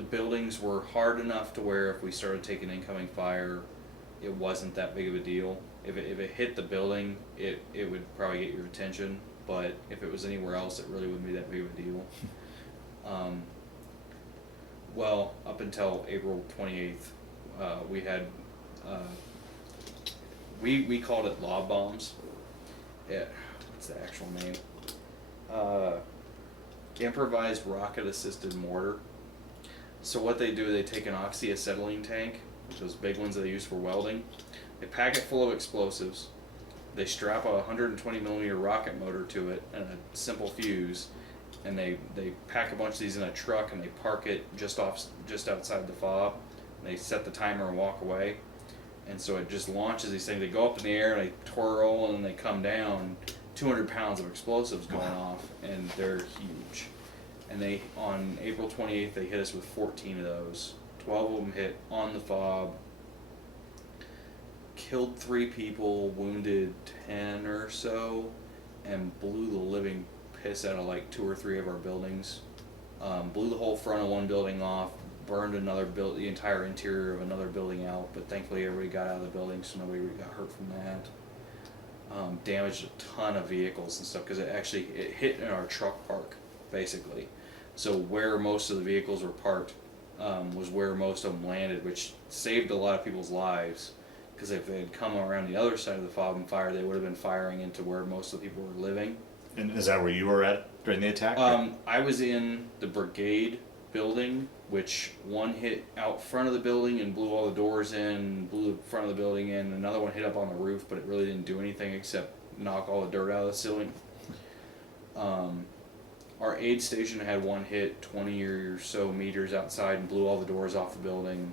the buildings were hard enough to where if we started taking incoming fire, it wasn't that big of a deal. If it hit the building, it would probably get your attention, but if it was anywhere else, it really wouldn't be that big of a deal. Well, up until April 28th, we had, we called it lob bombs. Yeah, what's the actual name? Improvised rocket assisted mortar. So what they do, they take an oxyacetylene tank, those big ones that they use for welding. They pack it full of explosives. They strap a 120 millimeter rocket motor to it and a simple fuse, and they pack a bunch of these in a truck and they park it just outside the fob. And they set the timer and walk away, and so it just launches these things. They go up in the air and they twirl and then they come down. 200 pounds of explosives going off, and they're huge. And they, on April 28th, they hit us with 14 of those. 12 of them hit on the fob. Killed 3 people, wounded 10 or so, and blew the living piss out of like 2 or 3 of our buildings. Blew the whole front of one building off, burned the entire interior of another building out, but thankfully everybody got out of the building, so nobody got hurt from that. Damaged a ton of vehicles and stuff because it hit in our truck park, basically. So where most of the vehicles were parked was where most of them landed, which saved a lot of people's lives. Because if they had come around the other side of the fob and fire, they would have been firing into where most of the people were living. And is that where you were at during the attack? I was in the Brigade building, which one hit out front of the building and blew all the doors in, blew the front of the building in. Another one hit up on the roof, but it really didn't do anything except knock all the dirt out of the ceiling. Our aid station had one hit 20 or so meters outside and blew all the doors off the building.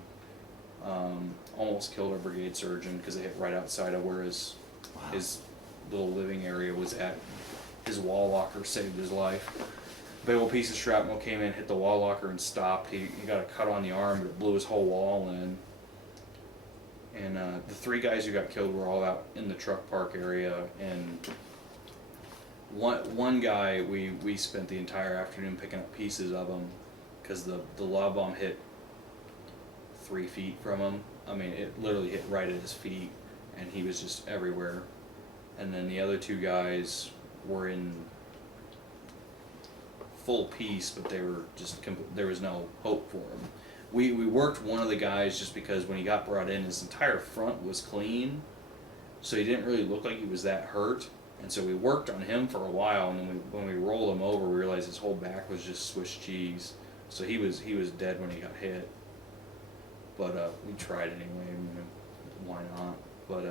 Almost killed our brigade surgeon because it hit right outside of where his little living area was at. His wall locker saved his life. Big old piece of shrapnel came in, hit the wall locker and stopped. He got a cut on the arm, but it blew his whole wall in. And the 3 guys who got killed were all out in the truck park area. And one guy, we spent the entire afternoon picking up pieces of him because the lob bomb hit 3 feet from him. I mean, it literally hit right at his feet, and he was just everywhere. And then the other 2 guys were in full piece, but they were just there was no hope for him. We worked one of the guys just because when he got brought in, his entire front was clean, so he didn't really look like he was that hurt. And so we worked on him for a while, and then when we rolled him over, we realized his whole back was just Swiss cheese. So he was dead when he got hit. But we tried anyway. I mean, why not? But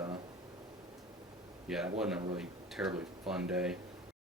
yeah, it wasn't a really terribly fun day.